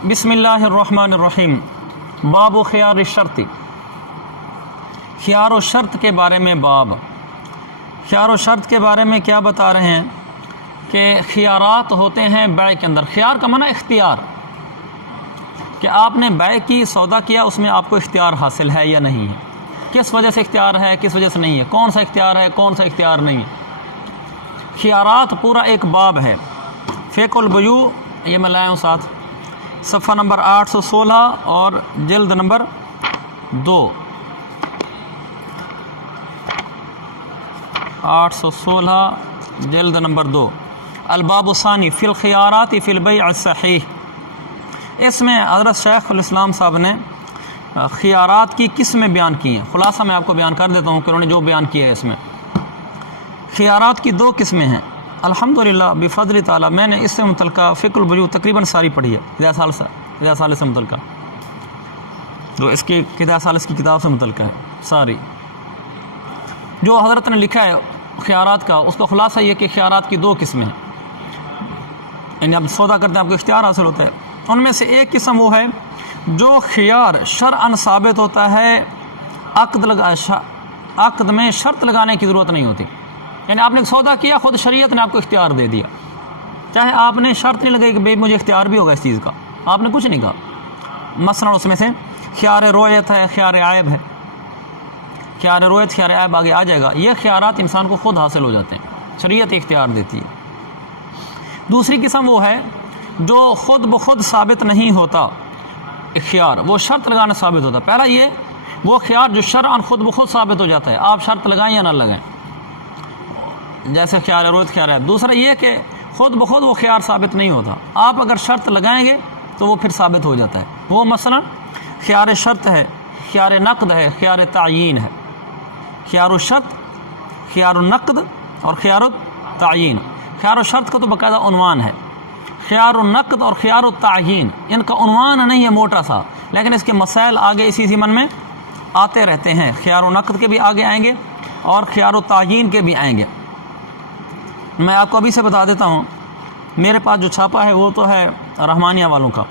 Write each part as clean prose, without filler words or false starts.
بسم اللہ الرحمن الرحیم۔ باب و خیار الشرط، خیار و شرط کے بارے میں باب۔ خیار و شرط کے بارے میں کیا بتا رہے ہیں کہ خیارات ہوتے ہیں بیع کے اندر۔ خیار کا معنی اختیار، کہ آپ نے بیع کی، سودا کیا، اس میں آپ کو اختیار حاصل ہے یا نہیں ہے، کس وجہ سے اختیار ہے، کس وجہ سے نہیں ہے، کون سا اختیار ہے، کون سا اختیار نہیں ہے۔ خیارات پورا ایک باب ہے۔ فقہ البیوع، یہ میں لایا ہوں ساتھ، صفحہ نمبر 816 اور جلد نمبر 2، 816 جلد نمبر 2، الباب الثانی فی الخیارات فی البیع الصحیح۔ اس میں حضرت شیخ الاسلام صاحب نے خیارات کی قسمیں بیان کی ہیں۔ خلاصہ میں آپ کو بیان کر دیتا ہوں کہ انہوں نے جو بیان کیا ہے۔ اس میں خیارات کی دو قسمیں ہیں۔ الحمدللہ بفضل تعالیٰ میں نے اس سے متعلقہ فقہ البیوع تقریباً ساری پڑھی ہے، ہدایہ ثالث سے متعلقہ، جو اس کی ہدایہ ثالث کی کتاب سے متعلقہ ہے ساری۔ جو حضرت نے لکھا ہے خیارات کا، اس کا خلاصہ یہ کہ خیارات کی دو قسمیں ہیں، یعنی آپ سودا کرتے ہیں آپ کو اختیار حاصل ہوتا ہے۔ ان میں سے ایک قسم وہ ہے جو خیار شرعاً ثابت ہوتا ہے، عقد میں شرط لگانے کی ضرورت نہیں ہوتی، یعنی آپ نے سودا کیا، خود شریعت نے آپ کو اختیار دے دیا، چاہے آپ نے شرط نہیں لگائی کہ بھئی مجھے اختیار بھی ہوگا اس چیز کا، آپ نے کچھ نہیں کہا۔ مثلا اس میں سے خیار رویت ہے، خیار عیب ہے، خیار رویت، خیار عیب آگے آ جائے گا۔ یہ خیارات انسان کو خود حاصل ہو جاتے ہیں، شریعت اختیار دیتی ہے۔ دوسری قسم وہ ہے جو خود بخود ثابت نہیں ہوتا خیار، وہ شرط لگانا ثابت ہوتا ہے۔ پہلا یہ وہ خیار جو شرعاً خود بخود ثابت ہو جاتا ہے، آپ شرط لگائیں یا نہ لگائیں، جیسے خیار رویت، خیار عیب۔ دوسرا یہ کہ خود بخود وہ خیار ثابت نہیں ہوتا، آپ اگر شرط لگائیں گے تو وہ پھر ثابت ہو جاتا ہے۔ وہ مثلا خیار شرط ہے، خیار نقد ہے، خیار تعیین ہے۔ خیار الشرط، خیار النقد اور خیار التعیین۔ خیار الشرط کا تو باقاعدہ عنوان ہے، خیار النقد اور خیار التعیین ان کا عنوان نہیں ہے موٹا سا، لیکن اس کے مسائل آگے اسی ضمن میں آتے رہتے ہیں۔ خیار النقد کے بھی آگے آئیں گے اور خیار التعیین کے بھی آئیں گے۔ میں آپ کو ابھی سے بتا دیتا ہوں، میرے پاس جو چھاپا ہے وہ تو ہے رحمانیہ والوں کا،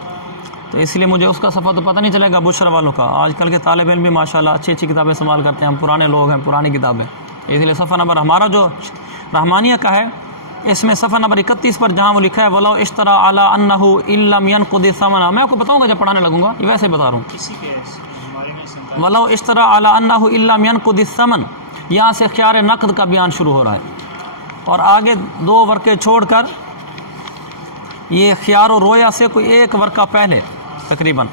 تو اس لیے مجھے اس کا صفحہ تو پتہ نہیں چلے گا بشرا والوں کا۔ آج کل کے طالب علم بھی ماشاءاللہ اچھی اچھی کتابیں استعمال کرتے ہیں، ہم پرانے لوگ ہیں، پرانی کتابیں، اس لیے صفحہ نمبر ہمارا جو رحمانیہ کا ہے، اس میں صفحہ نمبر 31 پر جہاں وہ لکھا ہے وَلَوْ اشْتَرَىٰ عَلَىٰ أَنَّهُ إِن لَّمْ يَنْقُضِ ثَمَنًا، میں آپ کو بتاؤں گا جب پڑھانے لگوں گا، یہ ویسے بتا رہا ہوں۔ وَلَوْ اشْتَرَىٰ عَلَىٰ أَنَّهُ إِن لَّمْ يَنْقُضِ الثَّمَنَ، یہاں سے خیار نقد کا بیان شروع ہو رہا ہے، اور آگے دو ورقے چھوڑ کر یہ خیار و رویا سے کوئی ایک ورقہ پہلے تقریباً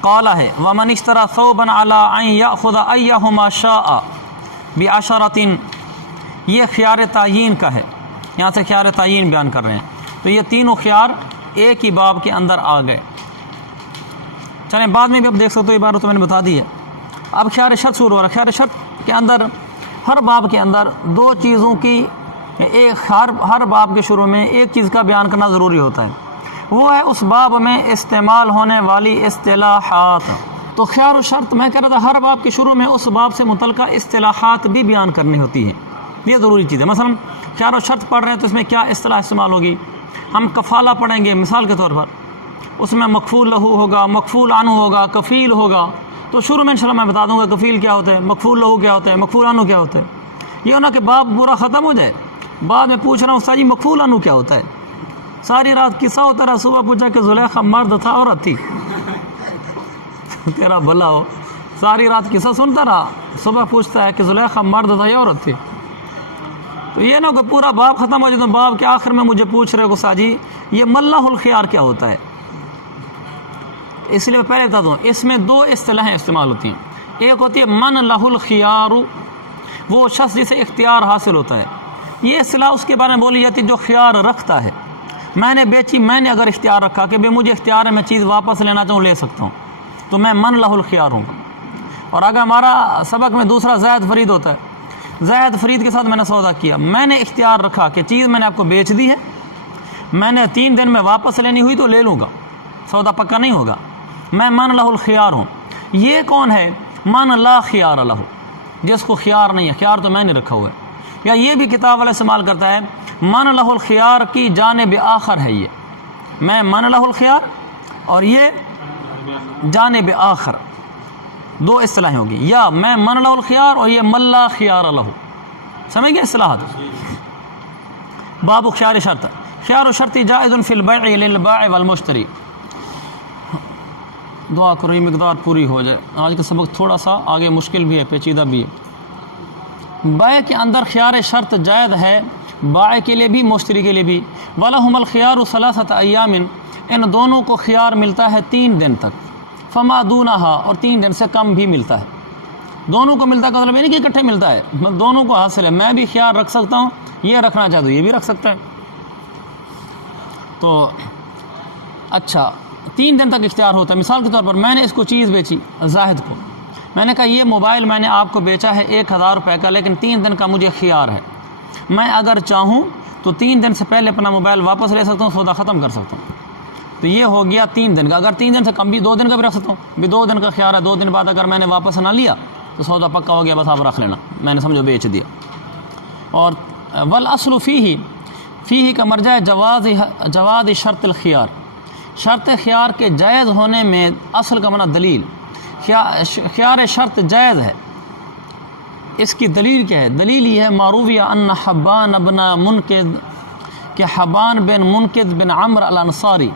قال ہے وَمَنِ اشْتَرَىٰ ثَوْبًا عَلَىٰ أَن يَأْخُذَ أَيَّهُمَا شَاءَ بِعَشَرَةٍ، یہ خیار تعیین کا ہے، یہاں سے خیار تعیین بیان کر رہے ہیں۔ تو یہ تینوں خیار ایک ہی باب کے اندر آ گئے۔ چلیں بعد میں بھی اب دیکھ سکتے ہو، عبارت تو میں نے بتا دی ہے۔ اب خیار شرط شروع ہو رہا ہے۔ خیار شرط کے اندر ہر باب کے اندر دو چیزوں کی ہر باب کے شروع میں ایک چیز کا بیان کرنا ضروری ہوتا ہے، وہ ہے اس باب میں استعمال ہونے والی اصطلاحات۔ تو خیار و شرط میں کہہ رہا تھا ہر باب کے شروع میں اس باب سے متعلقہ اصطلاحات بھی بیان کرنی ہوتی ہیں، یہ ضروری چیز ہے۔ مثلا خیار و شرط پڑھ رہے ہیں تو اس میں کیا اصطلاح استعمال ہوگی، ہم کفالہ پڑھیں گے مثال کے طور پر، اس میں مکفول لہو ہوگا، مکفول عنہ ہوگا، کفیل ہوگا، تو شروع میں انشاءاللہ میں بتا دوں گا کفیل کیا ہوتا ہے، مکفول لہو کیا ہوتا ہے، مکفول عنہ کیا ہوتا ہے۔ یہ ہونا کہ باب پورا ختم ہو جائے، بعد میں پوچھ رہا ہوں استاد جی مکفول عنہ کیا ہوتا ہے، ساری رات قصہ ہوتا رہا، صبح پوچھا کہ زلیخا مرد تھا عورت تھی، تیرا بھلا ہو، ساری رات قصہ سنتا رہا، صبح پوچھتا ہے کہ زلیخا مرد تھا یا عورت تھی۔ تو یہ نہ کہ پورا باب ختم ہو جائے تو باب کے آخر میں مجھے پوچھ رہے ہو استاد جی یہ ملح الخیار کیا ہوتا ہے۔ اس لیے میں پہلے بتا دوں، اس میں دو اصطلاحیں استعمال ہوتی ہیں، ایک ہوتی ہے من لہ الخیار، وہ شخص جسے اختیار حاصل ہوتا ہے، یہ اصطلاح اس کے بارے میں بولی جاتی ہے جو خیار رکھتا ہے۔ میں نے بیچی، میں نے اگر اختیار رکھا کہ بھئی مجھے اختیار ہے، میں چیز واپس لینا چاہوں لے سکتا ہوں، تو میں من لہ الخیار ہوں۔ اور اگر ہمارا سبق میں دوسرا زید فرید ہوتا ہے، زید فرید کے ساتھ میں نے سودا کیا، میں نے اختیار رکھا کہ چیز میں نے آپ کو بیچ دی ہے، میں نے 3 دن میں واپس لینی ہوئی تو لے لوں گا، سودا پکا نہیں ہوگا، میں من لہ الخیار ہوں۔ یہ کون ہے؟ من لا خیار لہ، جس کو خیار نہیں ہے، خیار تو میں نے رکھا ہوا ہے۔ یا یہ بھی کتاب والا استعمال کرتا ہے من لہ الخیار کی جانب آخر ہے، یہ میں من لہ الخیار اور یہ جانب آخر، دو اصطلاحیں ہوگی، یا میں من لہ الخیار اور یہ من لا خیار لہ. سمجھ گئے اصطلاحات؟ باب خیار شرط. خیار شرط جائز فی البیع للبائع والمشتری. دعا کرو یہ مقدار پوری ہو جائے. آج کا سبق تھوڑا سا آگے مشکل بھی ہے، پیچیدہ بھی ہے. بیع کے اندر خیار شرط جائز ہے، بائع کے لیے بھی مشتری کے لیے بھی. وَلَهُمَ الْخِيَارُ ثَلَاثَةَ أَيَّامٍ. ان دونوں کو خیار ملتا ہے 3 دن تک. فما دونها، اور 3 دن سے کم بھی ملتا ہے. دونوں کو ملتا ہے کا مطلب یہ نہیں کہ اکٹھے ملتا ہے، دونوں کو حاصل ہے. میں بھی خیار رکھ سکتا ہوں، یہ رکھنا چاہتا ہوں، یہ بھی رکھ سکتا ہے. تو اچھا 3 دن تک اختیار ہوتا ہے. مثال کے طور پر میں نے اس کو چیز بیچی زاہد کو، میں نے کہا یہ موبائل میں نے آپ کو بیچا ہے 1000 روپے کا، لیکن 3 دن کا مجھے خیار ہے. میں اگر چاہوں تو 3 دن سے پہلے اپنا موبائل واپس لے سکتا ہوں، سودا ختم کر سکتا ہوں. تو یہ ہو گیا 3 دن کا. اگر 3 دن سے کم بھی 2 دن کا بھی رکھ سکتا ہوں، بھی 2 دن کا خیار ہے، 2 دن بعد اگر میں نے واپس نہ لیا تو سودا پکا ہو گیا، بس آپ رکھ لینا، میں نے سمجھو بیچ دیا. اور والاصل فیہ کا مرجع جواز شرط الخیار. شرط خیار کے جائز ہونے میں اصل کا معنی دلیل. خیار شرط جائز ہے، اس کی دلیل کیا ہے؟ دلیل یہ ہے معروفیہ ان حبان بن منقذ، کہ حبان بن منقذ بن عمرو الانصاری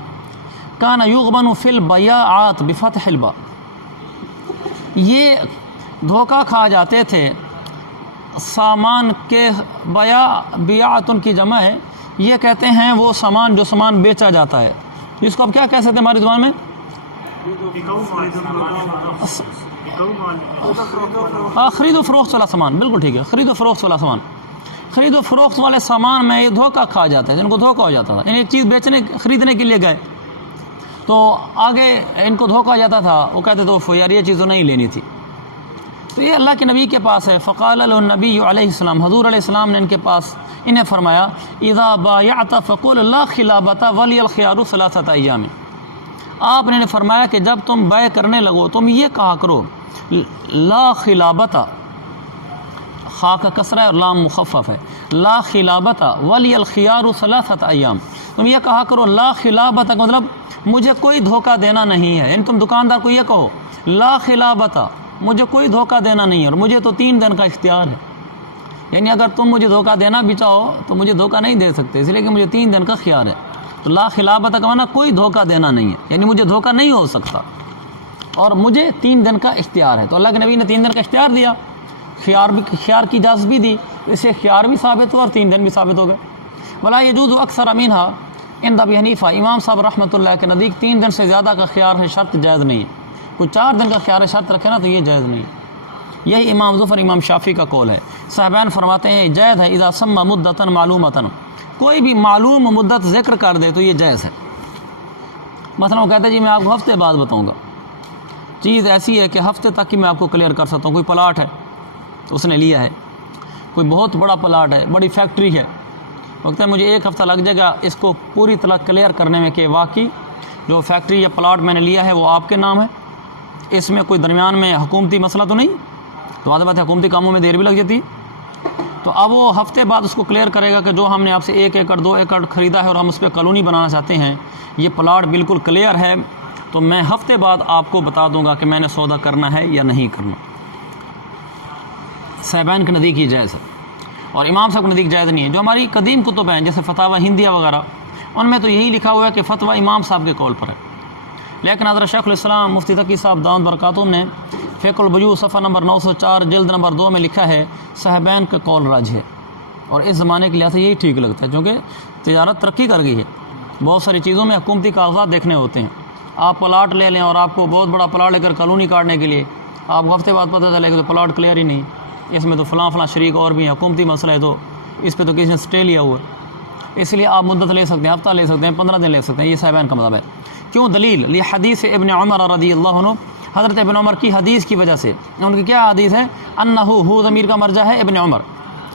کان یغبن فی البیاعات بفتح الباء. یہ دھوکہ کھا جاتے تھے سامان کے، بیعت ان کی جمع ہے، یہ کہتے ہیں وہ سامان جو سامان بیچا جاتا ہے، جس کو اب کیا کہہ سکتے ہیں ہماری زبان میں؟ خرید و فروخت والا سامان. بالکل ٹھیک ہے، خرید و فروخت والا سامان. خرید و فروخت والے سامان میں یہ دھوکہ کھا جاتا ہے، جن کو دھوکہ ہو جاتا تھا. یعنی ایک چیز خریدنے کے لیے گئے تو آگے ان کو دھوکہ جاتا تھا، وہ کہتے تو یار یہ چیز تو نہیں لینی تھی. تو یہ اللہ کے نبی کے پاس ہے. فقال النبی علیہ السلام، حضور علیہ السلام نے ان کے پاس انہیں فرمایا اذا بایعت فقل لا خلابۃ ولی الخیار ثلاثۃ ایام. آپ نے فرمایا کہ جب تم بیع کرنے لگو تم یہ کہا کرو لا خلابۃ، خا کا کسرہ اور لام مخفف ہے، لا خلابۃ ولی الخیار ثلاثۃ ایام. تم یہ کہا کرو لا خلابۃ کا مطلب مجھے کوئی دھوکہ دینا نہیں ہے. یعنی تم دکاندار کو یہ کہو لا خلابۃ، مجھے کوئی دھوکہ دینا نہیں ہے اور مجھے تو 3 دن کا اختیار ہے. یعنی اگر تم مجھے دھوکہ دینا بھی چاہو تو مجھے دھوکہ نہیں دے سکتے، اس لیے کہ مجھے 3 دن کا خیار ہے. تو لا خلابۃ کا معنی کوئی دھوکہ دینا نہیں ہے، یعنی مجھے دھوکہ نہیں ہو سکتا اور مجھے 3 دن کا اختیار ہے. تو اللہ کے نبی نے 3 دن کا اختیار دیا، خیار کی اجازت بھی دی، اس سے خیار بھی ثابت ہوا اور 3 دن بھی ثابت ہو گئے. ولا یجوز اکثر امینہا عند ابی حنیفہ. امام صاحب رحمۃ اللہ کے نزدیک 3 دن سے زیادہ کا خیار ہے شرط جائز نہیں ہے. کوئی 4 دن کا خیار شرط رکھے نا تو یہ جائز نہیں ہے. یہی امام ظفر امام شافعی کا قول ہے. صاحبین فرماتے ہیں جائز ہے اذا سمى مدتا معلومتا، کوئی بھی معلوم مدت ذکر کر دے تو یہ جائز ہے. مثلا وہ کہتے ہیں جی میں آپ کو ہفتے بعد بتاؤں گا، چیز ایسی ہے کہ ہفتے تک ہی میں آپ کو کلیئر کر سکتا ہوں. کوئی پلاٹ ہے تو اس نے لیا ہے، کوئی بہت بڑا پلاٹ ہے، بڑی فیکٹری ہے، وقت ہے مجھے 1 ہفتہ لگ جائے گا اس کو پوری طرح کلیئر کرنے میں کہ واقعی جو فیکٹری یا پلاٹ میں نے لیا ہے وہ آپ کے نام ہے، اس میں کوئی درمیان میں حکومتی مسئلہ تو نہیں. تو واضح بات ہے حکومتی کاموں میں دیر بھی لگ جاتی. تو اب وہ ہفتے بعد اس کو کلیئر کرے گا کہ جو ہم نے آپ سے 1 ایکڑ 2 ایکڑ خریدا ہے اور ہم اس پہ کالونی بنانا چاہتے ہیں، یہ پلاٹ بالکل کلیئر ہے، تو میں ہفتے بعد آپ کو بتا دوں گا کہ میں نے سودا کرنا ہے یا نہیں کرنا. صاحبین کے نزدیک یہ جائز ہے اور امام صاحب کے نزدیک جائز نہیں ہے. جو ہماری قدیم کتب ہیں جیسے فتاوی ہندیہ وغیرہ، ان میں تو یہی لکھا ہوا ہے کہ فتویٰ امام صاحب کے قول پر ہے. لیکن حضرت شیخ الاسلام مفتی تقی صاحب دامت برکاتہم نے فقہ البیوع صفحہ نمبر 904 جلد نمبر 2 میں لکھا ہے صاحبین کا قول راج ہے، اور اس زمانے کے لحاظ سے یہی ٹھیک لگتا ہے، کیونکہ تجارت ترقی کر گئی ہے. بہت ساری چیزوں میں حکومتی کاغذات دیکھنے ہوتے ہیں. آپ پلاٹ لے لیں اور آپ کو بہت بڑا پلاٹ لے کر کالونی کاٹنے کے لیے آپ کو ہفتے بعد پتہ چلے کہ تو پلاٹ کلیئر ہی نہیں، اس میں تو فلاں شریک اور بھی ہیں، حکومتی مسئلہ ہے، تو اس پہ تو کسی نے سٹے لیا ہوا ہے. اس لیے آپ مدت لے سکتے ہیں، ہفتہ لے سکتے ہیں، 15 دن لے سکتے ہیں. یہ صاحبین کا مذہب ہے. کیوں؟ دلیل لی حدیث ابن عمر رضی اللہ عنہ، حضرت ابن عمر کی حدیث کی وجہ سے. ان کی کیا حدیث ہے؟ انہو ضمیر کا مرجع ہے ابن عمر.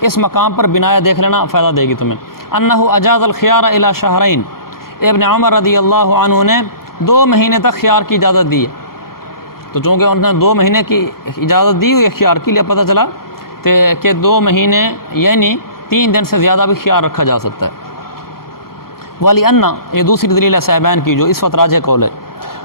اس مقام پر بنایا دیکھ لینا، فائدہ دے گی تمہیں. انہو اجاز الخیار الی شہرین، ابن عمر رضی اللہ عنہ نے 2 مہینے تک خیار کی اجازت دی ہے. تو چونکہ انہوں نے 2 مہینے کی اجازت دی ہوئی خیار کے لیے، پتہ چلا کہ 2 مہینے یعنی 3 دن سے زیادہ بھی خیار رکھا جا سکتا ہے. والی انا، یہ دوسری دلیل ہے صاحبین کی جو اس وقت راجح قول ہے.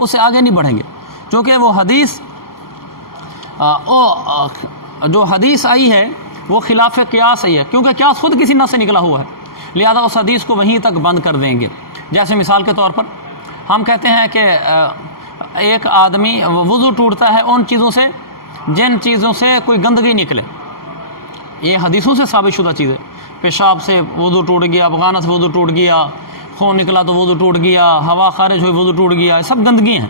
اس سے آگے نہیں بڑھیں گے، چونکہ وہ حدیث جو حدیث آئی ہے وہ خلاف قیاس آئی ہے، کیونکہ قیاس خود کسی نص سے نکلا ہوا ہے، لہذا اس حدیث کو وہیں تک بند کر دیں گے۔ جیسے مثال کے طور پر ہم کہتے ہیں کہ ایک آدمی وضو ٹوٹتا ہے ان چیزوں سے جن چیزوں سے کوئی گندگی نکلے، یہ حدیثوں سے ثابت شدہ چیز ہے، پیشاب سے وضو ٹوٹ گیا، بغانہ سے وضو ٹوٹ گیا، خون نکلا تو وضو ٹوٹ گیا، ہوا خارج ہوئی وضو ٹوٹ گیا، یہ سب گندگی ہیں،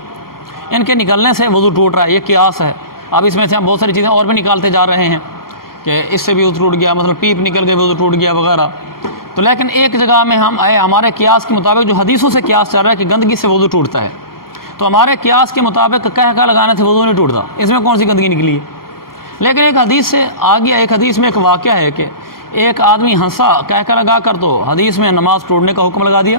ان کے نکلنے سے وضو ٹوٹ رہا ہے، یہ قیاس ہے۔ اب اس میں سے ہم بہت ساری چیزیں اور بھی نکالتے جا رہے ہیں کہ اس سے بھی وضو ٹوٹ گیا، مثلا پیپ نکل گئی وضو ٹوٹ گیا وغیرہ، تو لیکن ایک جگہ میں ہم آئے ہمارے قیاس کے مطابق جو حدیثوں سے قیاس چل رہا ہے کہ گندگی سے وضو ٹوٹتا ہے، تو ہمارے قیاس کے مطابق کہہ لگانے سے وضو نہیں ٹوٹتا، اس میں کون سی گندگی نکلی ہے؟ لیکن ایک حدیث سے آگے ایک حدیث میں ایک واقعہ ہے کہ ایک آدمی ہنسا کہہ لگا کر تو حدیث میں نماز توڑنے کا حکم لگا دیا،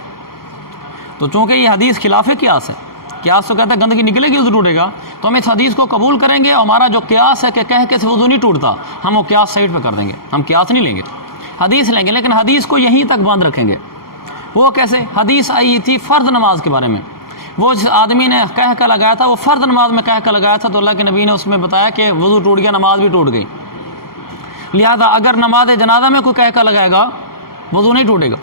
تو چونکہ یہ حدیث خلاف قیاس ہے، قیاس تو کہتا ہے گندگی نکلے گی وضو ٹوٹے گا، تو ہم اس حدیث کو قبول کریں گے، اور ہمارا جو قیاس ہے کہ کہہ کے سے وضو نہیں ٹوٹتا، ہم وہ قیاس سائڈ پہ کر دیں گے، ہم قیاس نہیں لیں گے، حدیث لیں گے، لیکن حدیث کو یہیں تک باندھ رکھیں گے۔ وہ کیسے؟ حدیث آئی تھی فرض نماز کے بارے میں، وہ جس آدمی نے کہہ لگایا تھا وہ فرض نماز میں کہہ لگایا تھا، تو اللہ کے نبی نے اس میں بتایا کہ وضو ٹوٹ گیا، نماز بھی ٹوٹ گئی، لہذا اگر نماز جنازہ میں کوئی کہہ لگائے گا وضو نہیں ٹوٹے گا،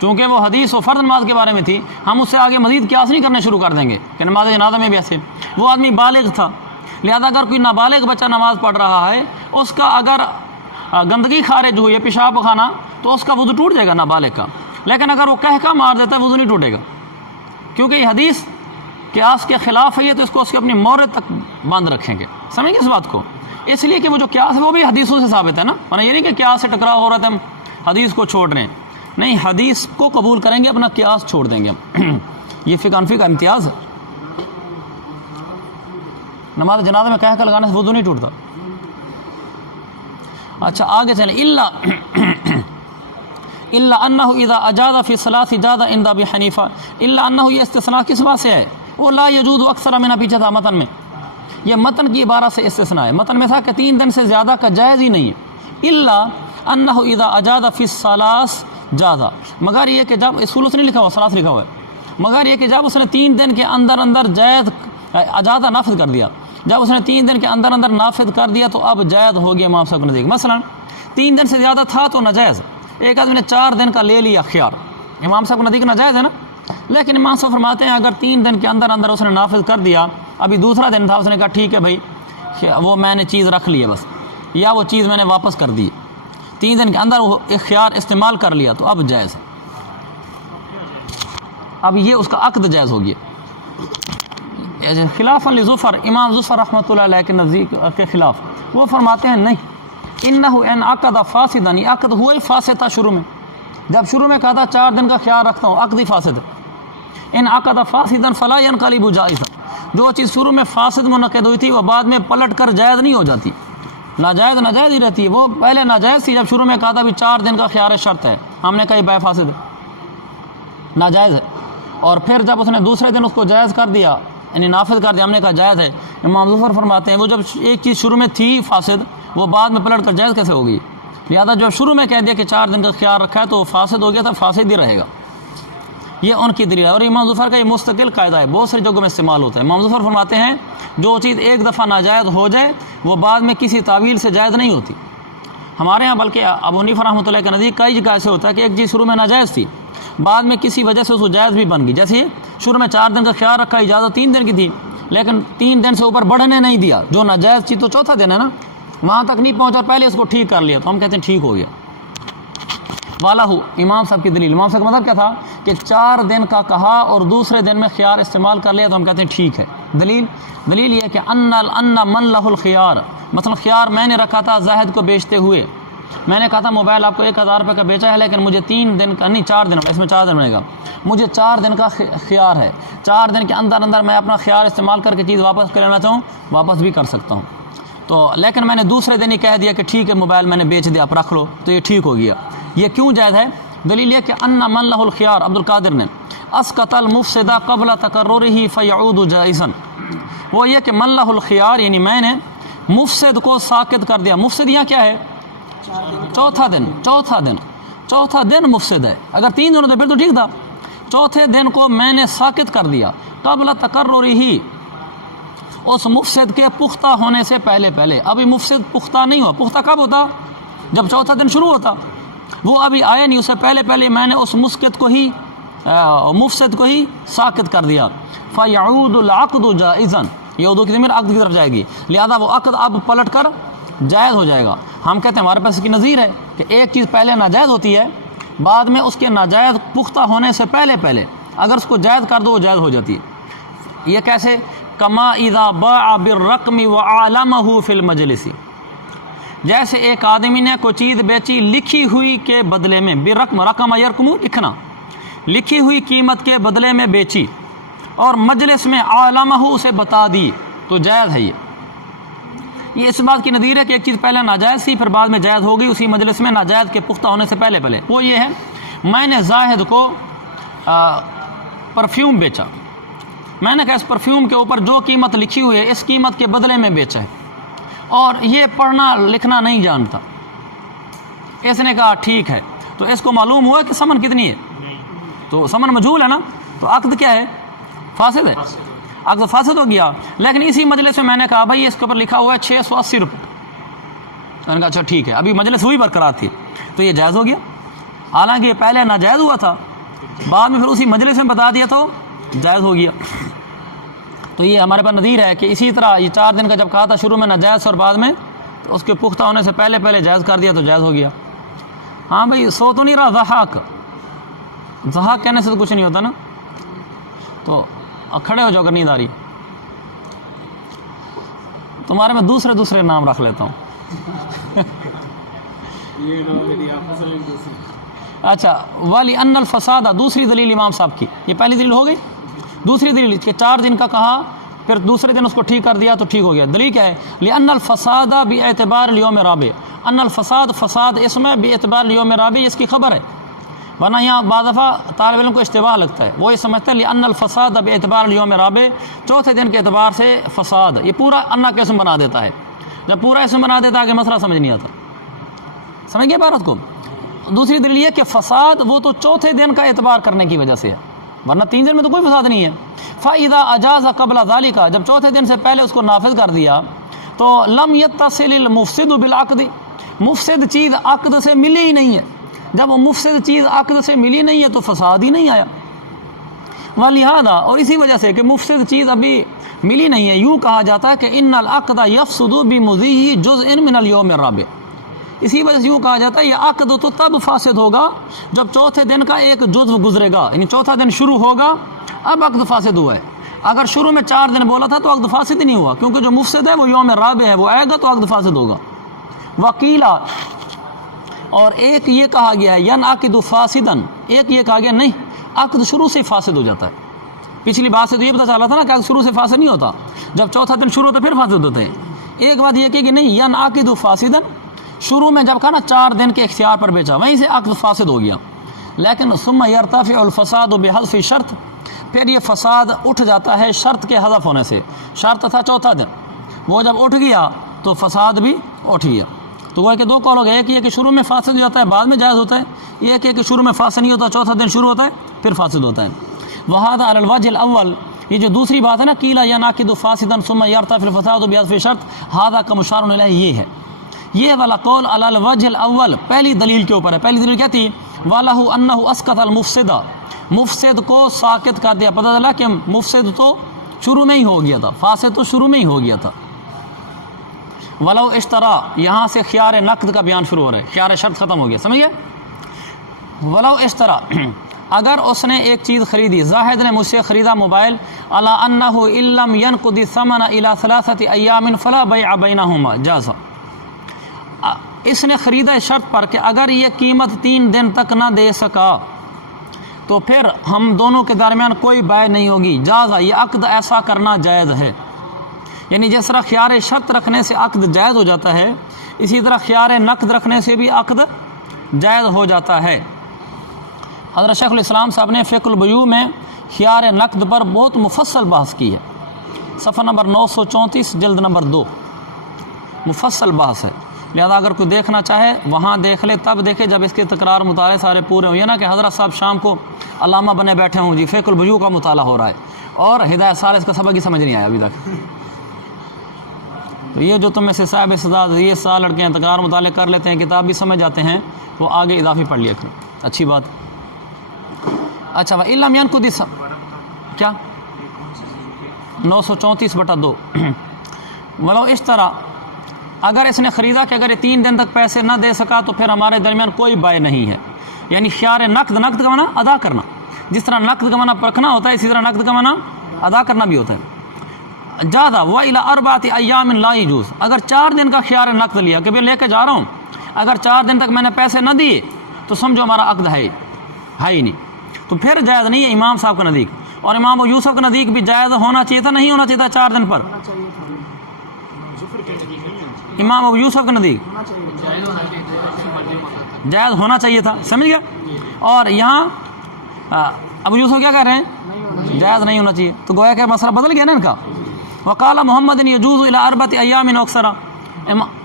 چونکہ وہ حدیث و فرض نماز کے بارے میں تھی، ہم اس سے آگے مزید قیاس نہیں کرنا شروع کر دیں گے کہ نماز جنازہ میں بھی ایسے۔ وہ آدمی بالغ تھا، لہذا اگر کوئی نابالغ بچہ نماز پڑھ رہا ہے، اس کا اگر گندگی خارج ہوئی ہے پیشاب خانہ تو اس کا وضو ٹوٹ جائے گا نابالغ کا، لیکن اگر وہ کہہ مار دیتا ہے وضو نہیں ٹوٹے گا، کیونکہ یہ حدیث قیاس کے خلاف ہے، تو اس کو اس کی اپنی مورد تک باندھ رکھیں گے، سمجھیں گے اس بات کو، اس لیے کہ وہ جو قیاس ہے وہ بھی حدیثوں سے ثابت ہے نا، ورنہ یہ نہیں کہ قیاس سے ٹکراؤ ہو رہا تھا ہم حدیث کو چھوڑ رہے ہیں، نہیں، حدیث کو قبول کریں گے، اپنا قیاس چھوڑ دیں گے ہم یہ فقہ حنفی کا امتیاز ہے۔ نماز جنازہ میں کہہ لگانے سے وضو نہیں ٹوٹتا۔ اچھا آگے چلیں، الا انہ اذا اجاز فی الصلاۃ جاز عند ابی حنیفہ، الا انہ یہ استثناء کس بات سے ہے؟ وہ لا یجوز اکثر من، پیچھے تھا متن میں، یہ متن کی عبارت سے استثناء ہے، متن میں تھا کہ 3 دن سے زیادہ کا جائز ہی نہیں ہے، الا انہ اذا اجاز فی الصلاۃ جاز، مگر یہ کہ جب اصول سے نہیں لکھا ہوا، صلاۃ لکھا ہوا ہے، مگر یہ کہ جب اس نے 3 دن کے اندر جائز اجازہ نافذ کر دیا، جب اس نے 3 دن کے اندر نافذ کر دیا تو اب جائز ہو گیا امام صاحب نے دیکھ، مثلا 3 دن سے زیادہ تھا تو ناجائز، ایک آدمی نے 4 دن کا لے لیا خیار، امام صاحب کو نزدیک ناجائز ہے نا، لیکن امام صاحب فرماتے ہیں اگر 3 دن کے اندر اس نے نافذ کر دیا، ابھی دوسرا دن تھا، اس نے کہا ٹھیک ہے بھائی وہ میں نے چیز رکھ لی ہے بس، یا وہ چیز میں نے واپس کر دی، 3 دن کے اندر وہ اختیار استعمال کر لیا تو اب جائز ہے، اب یہ اس کا عقد جائز ہو گیا۔ خلاف لظفر، امام ظفر رحمۃ اللہ علیہ کے نزدیک کے خلاف، وہ فرماتے ہیں نہیں، انہ ان عقد فاسدا، نہیں عقد ہوا ہی فاسد تھا شروع میں، جب شروع میں کہا تھا 4 دن کا خیال رکھتا ہوں، عقد ہی فاسد ہے، ان عقد فاسدا فلا ينقلب جائزا، جو چیز شروع میں فاسد منعقد ہوئی تھی وہ بعد میں پلٹ کر جائز نہیں ہو جاتی، ناجائز ہی رہتی ہے، وہ پہلے ناجائز تھی، جب شروع میں کہا تھا بھی 4 دن کا خیار شرط ہے، ہم نے کہا یہ بے فاسد ہے، ناجائز ہے، اور پھر جب اس نے دوسرے دن اس کو جائز کر دیا، یعنی نافذ کر دیا، ہم نے کہا جائز ہے، امام ظفر فرماتے ہیں وہ جب ایک چیز شروع میں تھی فاسد، وہ بعد میں پلٹ کر جائز کیسے ہوگی، لہذا جو شروع میں کہہ دیا کہ 4 دن کا خیال رکھا ہے تو فاسد ہو گیا تھا، فاسد ہی رہے گا، یہ ان کی دلیل ہے، اور امام ظفر کا یہ مستقل قاعدہ ہے، بہت ساری جگہوں میں استعمال ہوتا ہے، امام ظفر فرماتے ہیں جو چیز ایک دفعہ ناجائز ہو جائے وہ بعد میں کسی تعویل سے جائز نہیں ہوتی، ہمارے ہاں بلکہ ابو حنیفہ رحمۃ اللہ کے نزدیک کئی جگہ ایسے ہوتا ہے کہ ایک چیز شروع میں ناجائز تھی، بعد میں کسی وجہ سے اس کو جائز بھی بن گئی، جیسے شروع میں 4 دن کا خیال رکھا، اجازت 3 دن کی تھی، لیکن 3 دن سے اوپر بڑھنے نہیں دیا، جو ناجائز تھی تو چوتھا دن ہے نا، وہاں تک نہیں پہنچا اور پہلے اس کو ٹھیک کر لیا، تو ہم کہتے ہیں ٹھیک ہو گیا۔ والا ہو امام صاحب کی دلیل، امام صاحب کا مطلب کیا تھا کہ 4 دن کا کہا اور دوسرے دن میں خیار استعمال کر لیا تو ہم کہتے ہیں ٹھیک ہے۔ دلیل یہ ہے کہ ان من لہ الخیار، مثلا خیار میں نے رکھا تھا زاہد کو بیچتے ہوئے، میں نے کہا تھا موبائل آپ کو 1000 روپے کا بیچا ہے، لیکن مجھے 3 دن کا نہیں 4 دن، اس میں 4 دن بنے گا، مجھے 4 دن کا خیار ہے، 4 دن کے اندر میں اپنا خیار استعمال کر کے چیز واپس کر لینا چاہوں واپس بھی کر سکتا ہوں، تو لیکن میں نے دوسرے دن ہی کہہ دیا کہ ٹھیک ہے موبائل میں نے بیچ دیا آپ رکھ لو، تو یہ ٹھیک ہو گیا۔ یہ کیوں جائز ہے؟ دلیل یہ کہ ان من لہ الخیار، عبد القادر نے اسقط المفسد قبل تقررہ فیعود جائزا، وہ یہ کہ من لہ الخیار یعنی میں نے مفسد کو ساقط کر دیا، مفسد یہاں کیا ہے؟ چوتھا دن مفسد ہے، اگر 3 دن ہوتے پھر تو ٹھیک تھا، چوتھے دن کو میں نے ساکت کر دیا قبل تقررہ، اس مفسد کے پختہ ہونے سے پہلے پہلے۔ ابھی مفسد پختہ نہیں ہوا، پختہ کب ہوتا؟ جب چوتھا دن شروع ہوتا، وہ ابھی آیا نہیں، اسے پہلے پہلے میں نے اس مسکت کو ہی مفسد کو ہی ساکت کر دیا۔ فیعود العقد جائزا، یہ اردو کی ضمیر عقد کی طرف جائے گی، لہذا وہ عقد اب پلٹ کر جائز ہو جائے گا۔ ہم کہتے ہیں ہمارے پاس اس کی نظیر ہے کہ ایک چیز پہلے ناجائز ہوتی ہے، بعد میں اس کے ناجائز پختہ ہونے سے پہلے پہلے اگر اس کو جائز کر دو وہ جائز ہو جاتی ہے۔ یہ کیسے؟ کما اذا باع بالرقم وعلمه فی المجلس، جیسے ایک آدمی نے کوئی چیز بیچی لکھی ہوئی کے بدلے میں، برقم، رقم یرقم لکھنا، لکھی ہوئی قیمت کے بدلے میں بیچی اور مجلس میں عالمہ اسے بتا دی تو جائز ہے۔ یہ اس بات کی نظیر ہے کہ ایک چیز پہلے ناجائز تھی پھر بعد میں جائز ہو گئی اسی مجلس میں ناجائز کے پختہ ہونے سے پہلے پہلے۔ وہ یہ ہے، میں نے زاہد کو پرفیوم بیچا، میں نے کہا اس پرفیوم کے اوپر جو قیمت لکھی ہوئی ہے اس قیمت کے بدلے میں بیچا ہے، اور یہ پڑھنا لکھنا نہیں جانتا۔ اس نے کہا ٹھیک ہے، تو اس کو معلوم ہوا کہ ثمن کتنی ہے، تو ثمن مجہول ہے نا، تو عقد کیا ہے؟ فاسد ہے، عقد فاسد ہو گیا۔ لیکن اسی مجلس میں میں نے کہا بھائی اس کے اوپر لکھا ہوا ہے 680 روپے، میں نے کہا اچھا ٹھیک ہے، ابھی مجلس وہی برقرار تھی، تو یہ جائز ہو گیا، حالانکہ یہ پہلے ناجائز ہوا تھا، بعد میں پھر اسی مجلس میں بتا دیا تو جائز ہو گیا۔ تو یہ ہمارے پاس نظیر ہے کہ اسی طرح یہ 4 دن کا جب کہا تھا شروع میں ناجائز اور بعد میں تو اس کے پختہ ہونے سے پہلے پہلے جائز کر دیا تو جائز ہو گیا۔ ہاں بھائی سو تو نہیں رہا، ضحاک، ضحاک کہنے سے تو کچھ نہیں ہوتا نا، تو کھڑے ہو جاؤ اگر نیند آ رہی، تمہارے میں دوسرے نام رکھ لیتا ہوں۔ اچھا، والی ان الفساد، دوسری دلیل امام صاحب کی، یہ پہلی دلیل ہو گئی، دوسری دلیل کہ 4 دن کا کہا پھر دوسرے دن اس کو ٹھیک کر دیا تو ٹھیک ہو گیا۔ دلیل کیا ہے؟ لأن الفساد باعتبار اليوم الرابع، ان الفساد، فساد اس میں باعتبار اليوم الرابع، اس کی خبر ہے، ورنہ یہاں بعض دفعہ طالب علم کو اشتباہ لگتا ہے، وہ یہ سمجھتا ہے لأن الفساد باعتبار اليوم الرابع، چوتھے دن کے اعتبار سے فساد، یہ پورا انا کا اسم بنا دیتا ہے، جب پورا اسم بنا دیتا ہے کہ مسئلہ سمجھ نہیں آتا، سمجھ گئے عبارت کو؟ دوسری دلیل یہ کہ فساد وہ تو چوتھے دن کا اعتبار کرنے کی وجہ سے ہے، ورنہ 3 دن میں تو کوئی فساد نہیں ہے۔ فَإِذَا أَجَازَ قَبْلَ ذَلِكَ، جب چوتھے دن سے پہلے اس کو نافذ کر دیا تو لم يتصل المفسد بالعقد، مفسد چیز عقد سے ملی ہی نہیں ہے، جب وہ مفسد چیز عقد سے ملی نہیں ہے تو فساد ہی نہیں آیا۔ وَلِهَذَا، اور اسی وجہ سے کہ مفسد چیز ابھی ملی نہیں ہے، یوں کہا جاتا ہے کہ ان العقد يفسد بمضي جزء من اليوم الرابع، اسی وجہ سے یوں کہا جاتا ہے یہ عقد تو تب فاسد ہوگا جب چوتھے دن کا ایک جزو گزرے گا، یعنی چوتھا دن شروع ہوگا اب عقد فاسد ہوا ہے۔ اگر شروع میں 4 دن بولا تھا تو عقد فاسد ہی نہیں ہوا، کیونکہ جو مفسد ہے وہ یوم رابع ہے، وہ آئے گا تو عقد فاسد ہوگا۔ وکیلا، اور ایک یہ کہا گیا ہے ینعقد فاسدا، ایک یہ کہا گیا نہیں عقد شروع سے فاسد ہو جاتا ہے۔ پچھلی بات سے تو یہ پتہ چلا تھا نا کہ عقد شروع سے فاسد نہیں ہوتا، جب چوتھا دن شروع ہوتا پھر فاسد ہوتے ہیں۔ ایک بات یہ کہ نہیں ینعقد فاسدا، شروع میں جب کہا نا 4 دن کے اختیار پر بیچا وہیں سے عقد فاسد ہو گیا، لیکن ثم يرتفع الفساد بحذف شرط، پھر یہ فساد اٹھ جاتا ہے شرط کے حذف ہونے سے، شرط تھا چوتھا دن، وہ جب اٹھ گیا تو فساد بھی اٹھ گیا۔ تو وہ ہے کہ 2 قول ہو گئے، ایک یہ کہ شروع میں فاسد ہو جاتا ہے بعد میں جائز ہوتا ہے، ایک یہ کہ شروع میں فاسد نہیں ہوتا چوتھا دن شروع ہوتا ہے پھر فاسد ہوتا ہے۔ وہذا علی الوجه الاول، یہ جو دوسری بات ہے نا قیل ینعقد فاسدا ثم يرتفع الفساد بحذف شرط، هذا كمشار الیہ، یہ ہے یہ والا قول علی الوجه الاول، پہلی دلیل کے اوپر ہے۔ پہلی دلیل کیا تھی؟ وَلَهُ أَنَّهُ أَسْقَطَ الْمُفْسِدَ، مفسد کو ساکت کر دیا، پتہ چلا کہ مفسد تو شروع میں ہی ہو گیا تھا، فاسد تو شروع میں ہی ہو گیا تھا۔ وَلَوْ اشْتَرَى، یہاں سے خیار نقد کا بیان شروع ہو رہا ہے، خیار شرط ختم ہو گیا، سمجھ گئے؟ وَلَوْ اشْتَرَى، اگر اس نے ایک چیز خریدی، زاہد نے مجھ سے خریدا موبائل، عَلَىٰ أَنَّهُ إِن لَّمْ يَنقُضِ الثَّمَنَ إِلَىٰ 3 أَيَّامٍ فَلَا بَيْعَ بَيْنَهُمَا جَازَ، اس نے خریدا اس شرط پر کہ اگر یہ قیمت 3 دن تک نہ دے سکا تو پھر ہم دونوں کے درمیان کوئی بیع نہیں ہوگی، جازا، یہ عقد ایسا کرنا جائز ہے۔ یعنی جس طرح خیار شرط رکھنے سے عقد جائز ہو جاتا ہے، اسی طرح خیار نقد رکھنے سے بھی عقد جائز ہو جاتا ہے۔ حضرت شیخ الاسلام صاحب نے فقہ البیوع میں خیار نقد پر بہت مفصل بحث کی ہے، صفحہ نمبر 934 جلد نمبر 2، مفصل بحث ہے، لہذا اگر کوئی دیکھنا چاہے وہاں دیکھ لے، تب دیکھے جب اس کے تکرار مطالعے سارے پورے ہوئے نا، کہ حضرت صاحب شام کو علامہ بنے بیٹھے ہوں جی، فقہ البیوع کا مطالعہ ہو رہا ہے اور ہدایت سالس کا سبق ہی سمجھ نہیں آیا ابھی تک. تو یہ جو تم میں سے صاحب استعداد یہ سال لڑکے ہیں تکرار مطالعے کر لیتے ہیں، کتاب بھی سمجھ جاتے ہیں، وہ آگے اضافی پڑھ لیا کریں. اچھی بات. اچھا وَإِلَّمْ يَنْقُضِ کیا 934/2 ولو اس طرح اگر اس نے خریدا کہ اگر یہ 3 دن تک پیسے نہ دے سکا تو پھر ہمارے درمیان کوئی بائع نہیں ہے. یعنی خیار نقد کا معنی ادا کرنا، جس طرح نقد کا معنی پرکھنا ہوتا ہے اسی طرح نقد کا معنی ادا کرنا بھی ہوتا ہے. زیادہ وَإِلَىٰ أَرْبَعَةِ أَيَّامٍ لَا يَجُوزُ اگر 4 دن کا خیار نقد لیا کہ لے کے جا رہا ہوں، اگر 4 دن تک میں نے پیسے نہ دیے تو سمجھو ہمارا عقد ہے ہی نہیں، تو پھر جائز نہیں ہے امام صاحب کا نزدیک. اور امام ابو یوسف کا نزدیک بھی جائز ہونا چاہیے تھا، نہیں ہونا چاہیے تھا 4 دن پر. امام ابو یوسف کا نزدیک جائز ہونا چاہیے تھا، سمجھ گیا. اور یہاں ابو یوسف کیا کہہ رہے ہیں؟ جائز نہیں ہونا چاہیے. تو گویا کہ مسئلہ بدل گیا نا ان کا. وقال محمد يجوز الى 4 ايام اكثر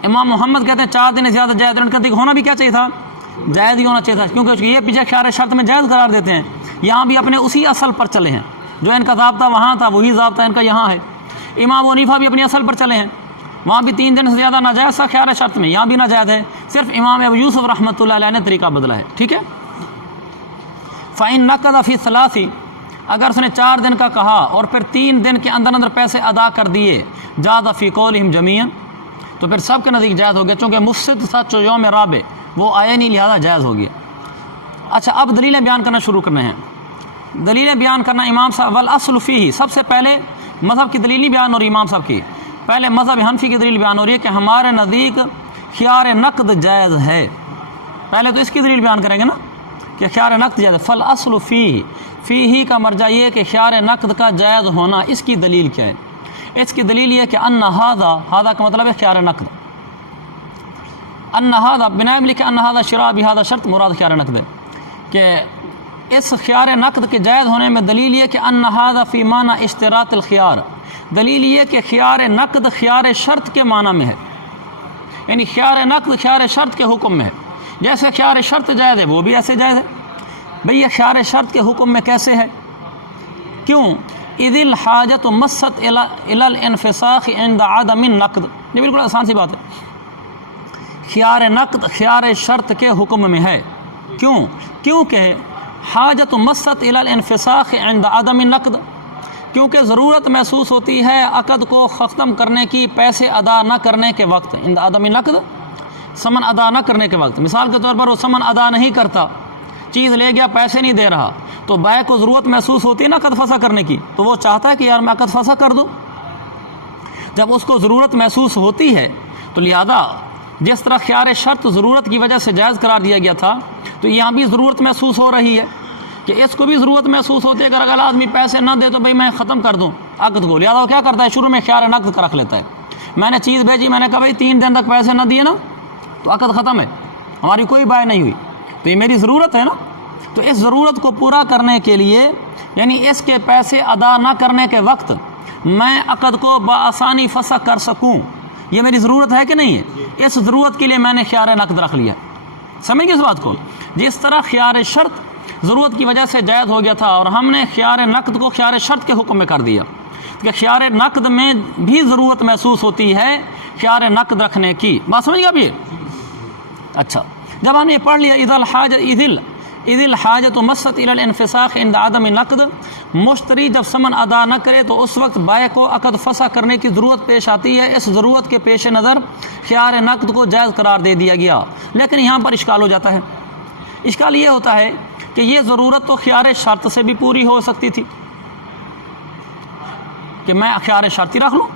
امام محمد کہتے ہیں 4 دن زیادہ جائز. ان کا نزدیک ہونا بھی کیا چاہیے تھا؟ جائز ہی ہونا چاہیے تھا، کیونکہ یہ پیچھے خیار شرط میں جائز قرار دیتے ہیں، یہاں بھی اپنے اسی اصل پر چلے ہیں، جو ان کا ضابطہ وہاں تھا وہی ضابطہ ان کا یہاں ہے. امام حنیفہ بھی اپنی اصل پر چلے ہیں، وہاں بھی 3 دن سے زیادہ ناجائز تھا خیار شرط میں، یہاں بھی ناجائز ہے، صرف امام ابو یوسف رحمۃ اللہ علیہ نے طریقہ بدلا ہے. ٹھیک ہے. فَإِن نَقَضَ فِي الثَّلَاثِ اگر اس نے 4 دن کا کہا اور پھر 3 دن کے اندر پیسے ادا کر دیے، جاز فی قولہم جمیعا تو پھر سب کے نزدیک جائز ہو گیا، چونکہ مفسد سچ یوم رابع وہ آئے نہیں، لہذا جائز ہو گیا. اچھا اب دلیلیں بیان کرنا شروع کرنے ہیں. دلیلیں بیان کرنا امام صاحب والاصل فیہ، سب سے پہلے مذہب کی دلیل نہیں بیان ہو رہی امام صاحب کی، پہلے مذہب حنفی کی دلیل بیان ہو رہی ہے کہ ہمارے نزدیک خیار نقد جائز ہے. پہلے تو اس کی دلیل بیان کریں گے نا کہ خیار نقد جائز ہے. فالاصل فیہ کا مرجع یہ کہ خیار نقد کا جائز ہونا، اس کی دلیل کیا ہے؟ اس کی دلیل یہ کہ ان ھذا کا مطلب ہے خیار نقد، ان ھذا بنا میں لکھے ان ھذا شراء بھذا شرط مراد خیار نقد ہے، کہ اس خیار نقد کے جائز ہونے میں دلیل یہ کہ ان ھذا فی معنی اشتراط الخیار، دلیل یہ کہ خیار نقد خیار شرط کے معنی میں ہے، یعنی خیار نقد خیار شرط کے حکم میں ہے. جیسے خیار شرط جائز ہے وہ بھی ایسے جائز ہے. بھئی یہ خیار شرط کے حکم میں کیسے ہے؟ کیوں؟ اذ الحاجت مست الی الانفساخ عند عدم النقد، یہ بالکل آسان سی بات ہے. خیار نقد خیار شرط کے حکم میں ہے. کیوں؟ کیونکہ حاجت مست الی الانفساخ عند عدم النقد، کیونکہ ضرورت محسوس ہوتی ہے عقد کو ختم کرنے کی پیسے ادا نہ کرنے کے وقت. عند عدم النقد ثمن ادا نہ کرنے کے وقت، مثال کے طور پر وہ ثمن ادا نہیں کرتا، چیز لے گیا پیسے نہیں دے رہا، تو بائع کو ضرورت محسوس ہوتی ہے نا عقد فسخ کرنے کی، تو وہ چاہتا ہے کہ یار میں عقد فسخ کر دوں. جب اس کو ضرورت محسوس ہوتی ہے تو لہذا جس طرح خیار شرط ضرورت کی وجہ سے جائز قرار دیا گیا تھا، تو یہاں بھی ضرورت محسوس ہو رہی ہے کہ اس کو بھی ضرورت محسوس ہوتی ہے کہ اگر آدمی پیسے نہ دے تو بھئی میں ختم کر دوں عقد کو. لہذا وہ کیا کرتا ہے؟ شروع میں خیار نقد کا رکھ لیتا ہے. میں نے چیز بھیجی، میں نے کہا بھئی 3 دن تک پیسے نہ دیے نا تو عقد ختم ہے، ہماری کوئی بائع نہیں ہوئی، تو یہ میری ضرورت ہے نا. تو اس ضرورت کو پورا کرنے کے لیے، یعنی اس کے پیسے ادا نہ کرنے کے وقت میں عقد کو بآسانی فسخ کر سکوں، یہ میری ضرورت ہے کہ نہیں ہے؟ اس ضرورت کے لیے میں نے خیار نقد رکھ لیا. سمجھ گئے اس بات کو؟ جس طرح خیار شرط ضرورت کی وجہ سے جائز ہو گیا تھا اور ہم نے خیار نقد کو خیار شرط کے حکم میں کر دیا کہ خیار نقد میں بھی ضرورت محسوس ہوتی ہے خیار نقد رکھنے کی. بات سمجھ گیا اب یہ؟ اچھا جب ہم نے پڑھ لیا اذ الحاجت مست الی الانفساخ عند عدم النقد، مشتری جب ثمن ادا نہ کرے تو اس وقت بائع کو عقد فسخ کرنے کی ضرورت پیش آتی ہے. اس ضرورت کے پیش نظر خیار نقد کو جائز قرار دے دیا گیا. لیکن یہاں پر اشکال ہو جاتا ہے. اشکال یہ ہوتا ہے کہ یہ ضرورت تو خیار شرط سے بھی پوری ہو سکتی تھی کہ میں خیار شرط ہی رکھ لوں.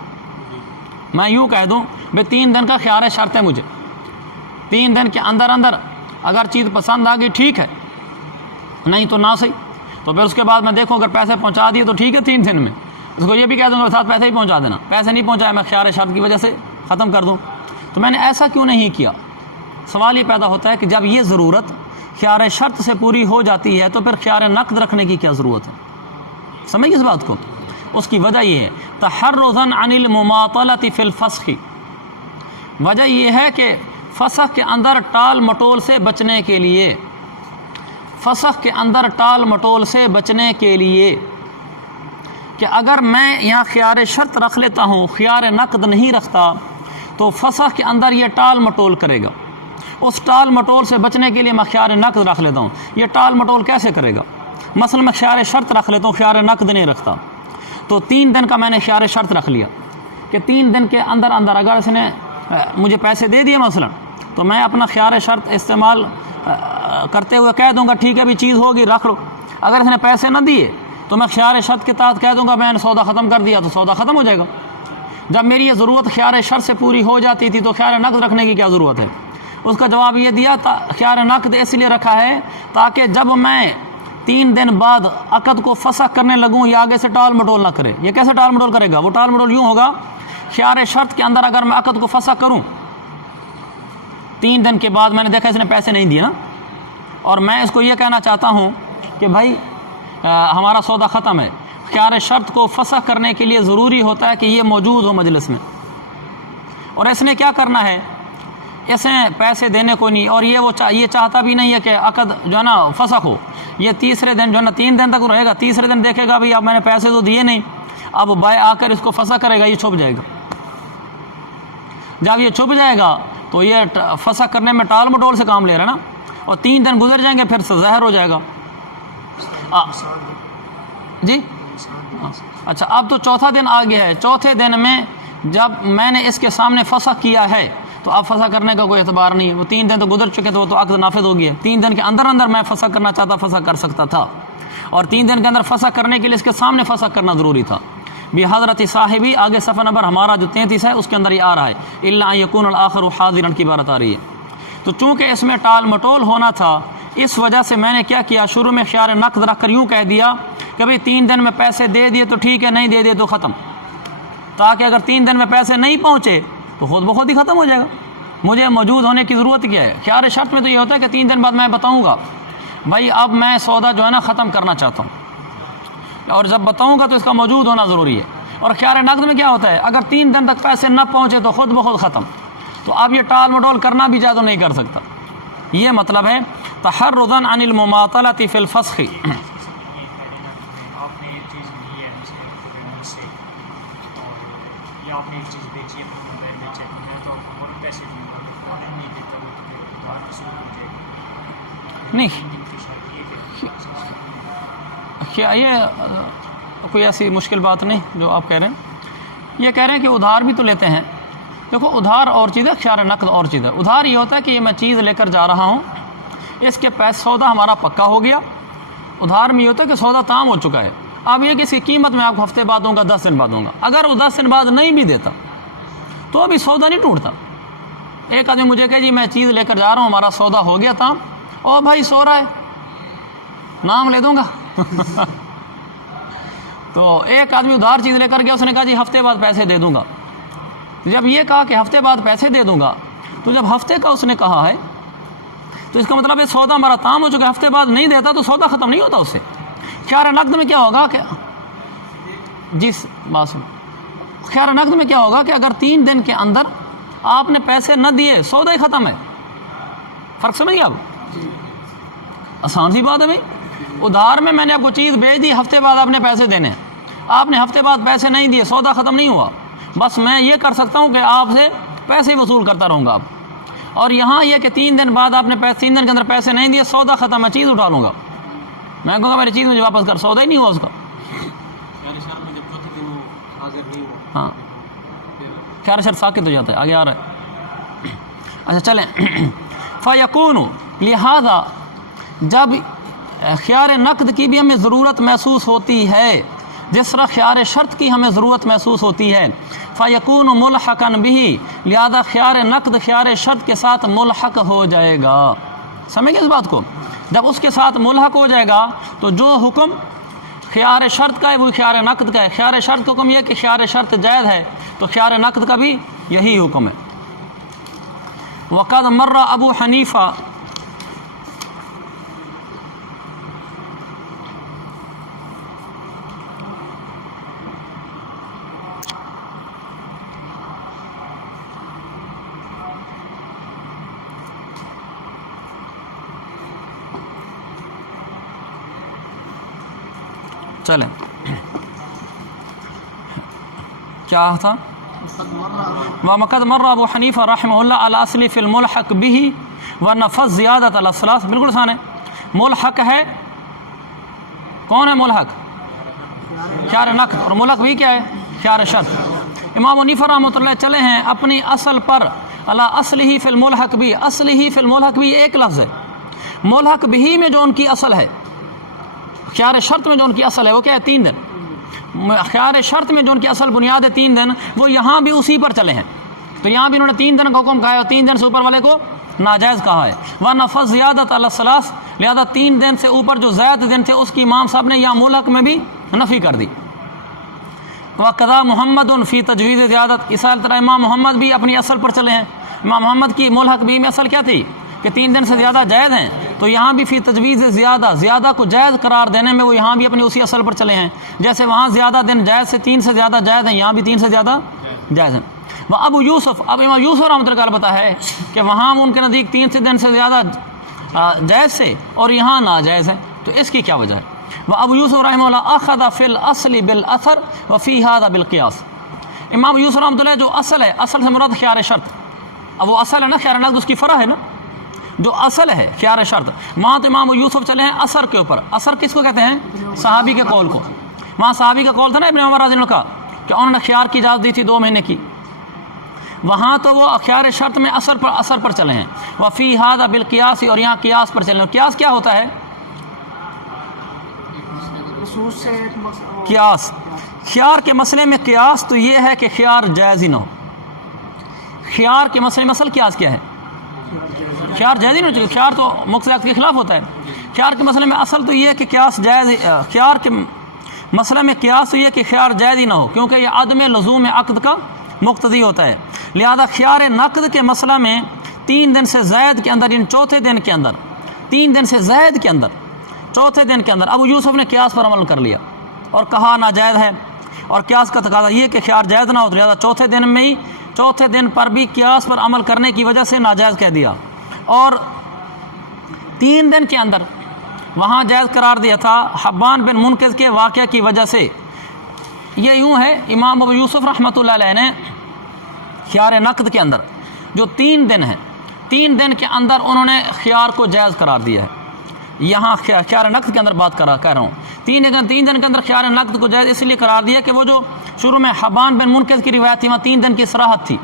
میں یوں کہہ دوں بھئی 3 دن کا خیار شرط ہے مجھے، 3 دن کے اندر اگر چیز پسند آ گئی ٹھیک ہے، نہیں تو نہ صحیح. تو پھر اس کے بعد میں دیکھوں اگر پیسے پہنچا دیے تو ٹھیک ہے 3 دن میں، اس کو یہ بھی کہہ دوں گا ساتھ پیسے ہی پہنچا دینا، پیسے نہیں پہنچائے میں خیار شرط کی وجہ سے ختم کر دوں. تو میں نے ایسا کیوں نہیں کیا؟ سوال یہ پیدا ہوتا ہے کہ جب یہ ضرورت خیار شرط سے پوری ہو جاتی ہے تو پھر خیار نقد رکھنے کی کیا ضرورت ہے؟ سمجھ اس بات کو؟ اس کی وجہ یہ ہے تحرزا عن المماطلۃ فی الفسخ، وجہ یہ ہے کہ فسخ کے اندر ٹال مٹول سے بچنے کے لیے. فسخ کے اندر ٹال مٹول سے بچنے کے لیے کہ اگر میں یہاں خیار شرط رکھ لیتا ہوں، خیار نقد نہیں رکھتا، تو فسخ کے اندر یہ ٹال مٹول کرے گا۔ اس ٹال مٹول سے بچنے کے لیے میں خیار نقد رکھ لیتا ہوں۔ یہ ٹال مٹول کیسے کرے گا؟ مثلا میں خیار شرط رکھ لیتا ہوں، خیار نقد نہیں رکھتا، تو 3 دن کا میں نے خیار شرط رکھ لیا کہ 3 دن کے اندر اگر اس نے مجھے پیسے دے دیے مثلا، تو میں اپنا خیار شرط استعمال کرتے ہوئے کہہ دوں گا ٹھیک ہے بھی چیز ہوگی رکھ لو۔ اگر اس نے پیسے نہ دیے تو میں خیار شرط کے تحت کہہ دوں گا میں نے سودا ختم کر دیا، تو سودا ختم ہو جائے گا۔ جب میری یہ ضرورت خیار شرط سے پوری ہو جاتی تھی تو خیار نقد رکھنے کی کیا ضرورت ہے؟ اس کا جواب یہ دیا خیار نقد اس لیے رکھا ہے تاکہ جب میں 3 دن بعد عقد کو فسخ کرنے لگوں یہ آگے سے ٹال مٹول نہ کرے۔ یہ کیسے ٹال مٹول کرے گا؟ وہ ٹال مٹول یوں ہوگا، خیار شرط کے اندر اگر میں عقد کو فسخ کروں، 3 دن کے بعد میں نے دیکھا اس نے پیسے نہیں دیے نا، اور میں اس کو یہ کہنا چاہتا ہوں کہ بھائی ہمارا سودا ختم ہے، خیار شرط کو فسخ کرنے کے لیے ضروری ہوتا ہے کہ یہ موجود ہو مجلس میں، اور اس نے کیا کرنا ہے، اس نے پیسے دینے کو نہیں، اور یہ چاہتا بھی نہیں ہے کہ عقد جو ہے نا فسخ ہو۔ یہ تیسرے دن جو ہے نا 3 دن تک رہے گا، تیسرے دن دیکھے گا بھائی اب میں نے پیسے تو دیے نہیں، اب بائے آ کر اس کو فسخ کرے گا، یہ چھپ جائے گا۔ جب یہ چھپ جائے گا تو یہ فسخ کرنے میں ٹال مٹول سے کام لے رہا ہے نا، اور 3 دن گزر جائیں گے پھر سے زہر ہو جائے گا۔ جی اچھا، اب تو چوتھا دن آ گیا ہے، چوتھے دن میں جب میں نے اس کے سامنے فسخ کیا ہے تو اب فسخ کرنے کا کوئی اعتبار نہیں ہے، وہ 3 دن تو گزر چکے تھے، وہ تو عقد نافذ ہو گیا۔ 3 دن کے اندر میں فسخ کرنا چاہتا فسخ کر سکتا تھا، اور 3 دن کے اندر فسخ کرنے کے لیے اس کے سامنے فسخ کرنا ضروری تھا۔ بھی حضرت صاحبی آگے صفحہ نمبر ہمارا جو 33 ہے اس کے اندر یہ آ رہا ہے، الا ان یکون الاخر حاضرا کی عبارت آ رہی ہے۔ تو چونکہ اس میں ٹال مٹول ہونا تھا، اس وجہ سے میں نے کیا کیا، شروع میں خیار نقد رکھ کر یوں کہہ دیا کہ بھئی 3 دن میں پیسے دے دیے تو ٹھیک ہے، نہیں دے دیے تو ختم، تاکہ اگر 3 دن میں پیسے نہیں پہنچے تو خود بخود ہی ختم ہو جائے گا۔ مجھے موجود ہونے کی ضرورت کیا ہے؟ خیار شرط میں تو یہ ہوتا ہے کہ 3 دن بعد میں بتاؤں گا بھائی اب میں سودا جو ہے نا ختم کرنا چاہتا ہوں، اور جب بتاؤں گا تو اس کا موجود ہونا ضروری ہے۔ اور خیار نقد میں کیا ہوتا ہے، اگر 3 دن تک پیسے نہ پہنچے تو خود بخود ختم، تو اب یہ ٹال مٹول کرنا بھی چاہے تو نہیں کر سکتا۔ یہ مطلب ہے تحرزا عن المماطلۃ فی الفسخ۔ نہیں کیا یہ کوئی ایسی مشکل بات نہیں جو آپ کہہ رہے ہیں۔ یہ کہہ رہے ہیں کہ ادھار بھی تو لیتے ہیں۔ دیکھو ادھار اور چیز ہے، خیار نقد اور چیز ہے۔ ادھار یہ ہوتا ہے کہ یہ میں چیز لے کر جا رہا ہوں، اس کے پیسے سودا ہمارا پکا ہو گیا۔ ادھار میں یہ ہوتا ہے کہ سودا تام ہو چکا ہے، اب یہ کہ اس کی قیمت میں آپ کو ہفتے بعد دوں گا، 10 دن بعد دوں گا۔ اگر وہ 10 دن بعد نہیں بھی دیتا تو ابھی سودا نہیں ٹوٹتا۔ ایک آدمی مجھے کہے جی میں چیز لے کر جا رہا ہوں، ہمارا سودا ہو گیا تام، او بھائی سو رہا ہے، نام لے دوں گا تو ایک آدمی ادھار چیز لے کر گیا، اس نے کہا جی ہفتے بعد پیسے دے دوں گا۔ جب یہ کہا کہ ہفتے بعد پیسے دے دوں گا، تو جب ہفتے کا اس نے کہا ہے تو اس کا مطلب ہے سودا ہمارا تام ہو چکا ہے، ہفتے بعد نہیں دیتا تو سودا ختم نہیں ہوتا اس سے۔ خیار نقد میں کیا ہوگا کہ جس بات سے خیار نقد میں کیا ہوگا کہ اگر 3 دن کے اندر آپ نے پیسے نہ دیے سودا ہی ختم ہے۔ فرق سمجھ گیا آپ؟ آسان سی بات ہے بھائی۔ ادھار میں نے آپ کو چیز بیچ دی، ہفتے بعد آپ نے پیسے دینے ہیں، آپ نے ہفتے بعد پیسے نہیں دیے، سودا ختم نہیں ہوا، بس میں یہ کر سکتا ہوں کہ آپ سے پیسے وصول کرتا رہوں گا آپ۔ اور یہاں یہ کہ 3 دن بعد آپ نے 3 دن کے اندر پیسے نہیں دیے، سودا ختم ہے، چیز اٹھا لوں گا، میں کہوں گا میری چیز مجھے واپس کر، سودا ہی نہیں ہوا اس کا۔ ہاں خیار شرط ساکت ہو جاتا ہے، آگے آ رہا ہے۔ اچھا چلیں، فیکون، لہذا جب خیار نقد کی بھی ہمیں ضرورت محسوس ہوتی ہے جس طرح خیار شرط کی ہمیں ضرورت محسوس ہوتی ہے، فیکون ملحقا بھی، لہذا خیار نقد خیار شرط کے ساتھ ملحق ہو جائے گا۔ سمجھ گئے اس بات کو؟ جب اس کے ساتھ ملحق ہو جائے گا تو جو حکم خیار شرط کا ہے وہ خیار نقد کا ہے۔ خیار شرط کا حکم یہ کہ خیار شرط جائز ہے، تو خیار نقد کا بھی یہی حکم ہے۔ وقد مر ابو حنیفہ چلیں کیا تھا؟ وَمَقَدْ مَرَّ ابو حنیفہ رحمہ اللہ علی اصل فی الملحق به ونفذ زیادت علی الثلاث، بالکل آسان ہے. ملحق ہے، کون ہے ملحق؟ خیار نقد، اور ملحق بھی کیا ہے؟ خیار شرط. امام حنیفہ رحمۃ اللہ چلے ہیں اپنی اصل پر، علی اصلہ فی الملحق بھی، اصلہ فی الملحق بھی ایک لفظ ہے. ملحق بھی میں جو ان کی اصل ہے، خیار شرط میں جو ان کی اصل ہے وہ کیا ہے؟ 3 دن. خیار شرط میں جو ان کی اصل بنیاد ہے 3 دن، وہ یہاں بھی اسی پر چلے ہیں. تو یہاں بھی انہوں نے 3 دن کا حکم کہا ہے اور 3 دن سے اوپر والے کو ناجائز کہا ہے. وَنَفَذْ زِيَادَةَ عَلَى الثَّلَاثِ، لہذا 3 دن سے اوپر جو زائد دن تھے اس کی امام صاحب نے یہاں ملحق میں بھی نفی کر دی. وَقَضَى مُحَمَّدٌ فِي تَجْوِيزِ زِيَادَةٍ، اسی طرح امام محمد بھی اپنی اصل پر چلے ہیں. امام محمد کی ملحق بھی میں اصل کیا تھی کہ 3 دن سے زیادہ جائز ہیں، تو یہاں بھی فی تجویز زیادہ، زیادہ کو جائز قرار دینے میں وہ یہاں بھی اپنی اسی اصل پر چلے ہیں. جیسے وہاں زیادہ دن جائز سے 3 سے زیادہ جائز ہیں، یہاں بھی 3 سے زیادہ جائز ہیں. وہ ابو یوسف، اب امام یوسف رحمۃ اللہ علیہ بتا ہے کہ وہاں ان کے نزدیک 3 دن سے زیادہ جائز سے اور یہاں ناجائز ہے. تو اس کی کیا وجہ ہے؟ وہ ابو یوسف رحمہ اللہ اخذ فی الاصل بالاثر وفی هذا بالقیاس. امام یوسف رحمۃ اللہ جو اصل ہے، اصل سے مراد خیار شرط، اب وہ اصل ہے نا، خیار نقد اس کی فرع ہے نا، جو اصل ہے خیار شرط، وہاں تو امام یوسف چلے ہیں اثر کے اوپر. اثر کس کو کہتے ہیں؟ صحابی کے قول کو. وہاں صحابی کا قول تھا نا ابن عمر رضی اللہ عنہ کا کہ انہوں نے خیار کی اجازت دی تھی 2 مہینے کی. وہاں تو وہ خیار شرط میں اثر پر چلے ہیں. وفی ھذا بالقیاس، اور یہاں قیاس پر چلے ہیں. قیاس کیا ہوتا ہے؟ قیاس خیار کے مسئلے میں قیاس تو یہ ہے کہ خیار جائز ہی نہ ہو. خیار کے مسئلے میں اصل قیاس کیا ہے؟ خیار جائز ہی نہیں ہو چکے. خیار تو مقتضی عقد کے خلاف ہوتا ہے. خیار کے مسئلے میں اصل تو یہ ہے کہ قیاس جائز، خیار کے مسئلے میں قیاس تو یہ کہ خیار جائز ہی نہ ہو، کیونکہ یہ عدم لزوم عقد کا مقتضی ہوتا ہے. لہذا خیار نقد کے مسئلہ میں 3 دن سے زائد کے اندر، ان چوتھے دن کے اندر، 3 دن سے زائد کے اندر، چوتھے دن کے اندر ابو یوسف نے قیاس پر عمل کر لیا اور کہا ناجائز ہے. اور قیاس کا تقاضا یہ کہ خیار جائز نہ ہو، تو لہذا چوتھے دن میں ہی، چوتھے دن پر بھی قیاس پر عمل کرنے کی وجہ سے ناجائز کہہ دیا. اور 3 دن کے اندر وہاں جائز قرار دیا تھا حبان بن منقذ کے واقعہ کی وجہ سے. یہ یوں ہے، امام ابو یوسف رحمۃ اللہ علیہ نے خیار نقد کے اندر جو 3 دن ہے، 3 دن کے اندر انہوں نے خیار کو جائز قرار دیا ہے. یہاں خیار نقد کے اندر بات کر رہا ہوں. 3 دن کے اندر خیار نقد کو جائز اس لیے قرار دیا کہ وہ جو شروع میں حبان بن منقذ کی روایت تھی وہاں 3 دن کی صراحت تھی،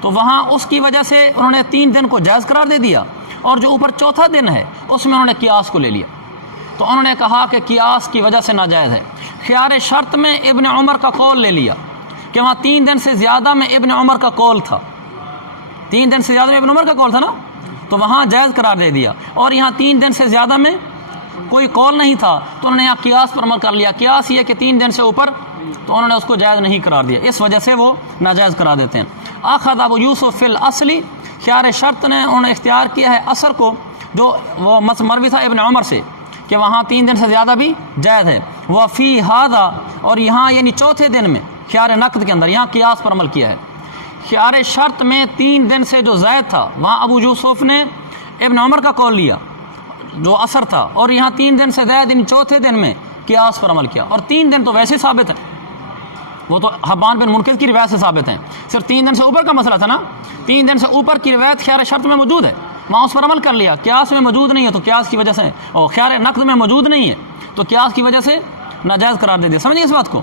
تو وہاں اس کی وجہ سے انہوں نے 3 دن کو جائز قرار دے دیا. اور جو اوپر چوتھا دن ہے اس میں انہوں نے قیاس کو لے لیا، تو انہوں نے کہا کہ قیاس کی وجہ سے ناجائز ہے. خیار شرط میں ابن عمر کا قول لے لیا کہ وہاں 3 دن سے زیادہ میں ابن عمر کا قول تھا، 3 دن سے زیادہ میں ابن عمر کا قول تھا نا، تو وہاں جائز قرار دے دیا. اور یہاں 3 دن سے زیادہ میں کوئی قول نہیں تھا، تو انہوں نے یہاں قیاس پر عمل کر لیا. قیاس یہ کہ 3 دن سے اوپر، تو انہوں نے اس کو جائز نہیں قرار دیا، اس وجہ سے وہ ناجائز قرار دیتے ہیں. اخذ ابو یوسف فی الاصلی، خیار شرط نے انہوں نے اختیار کیا ہے اثر کو، جو وہ مروی تھا ابن عمر سے کہ وہاں 3 دن سے زیادہ بھی جائز ہے. وفی ھذا، اور یہاں یعنی چوتھے دن میں خیار نقد کے اندر یہاں قیاس پر عمل کیا ہے. خیار شرط میں 3 دن سے جو زائد تھا وہاں ابو یوسف نے ابن عمر کا قول لیا جو اثر تھا، اور یہاں 3 دن سے زائد ان چوتھے دن میں قیاس پر عمل کیا. اور 3 دن تو ویسے ثابت ہے، وہ تو حبان بن منقذ کی روایت سے ثابت ہیں. صرف 3 دن سے اوپر کا مسئلہ تھا نا، 3 دن سے اوپر کی روایت خیار شرط میں موجود ہے، وہاں اس پر عمل کر لیا. قیاس میں موجود نہیں ہے، تو قیاس کی وجہ سے، اور خیار نقد میں موجود نہیں ہے تو قیاس کی وجہ سے ناجائز قرار دے دیا. سمجھیں اس بات کو؟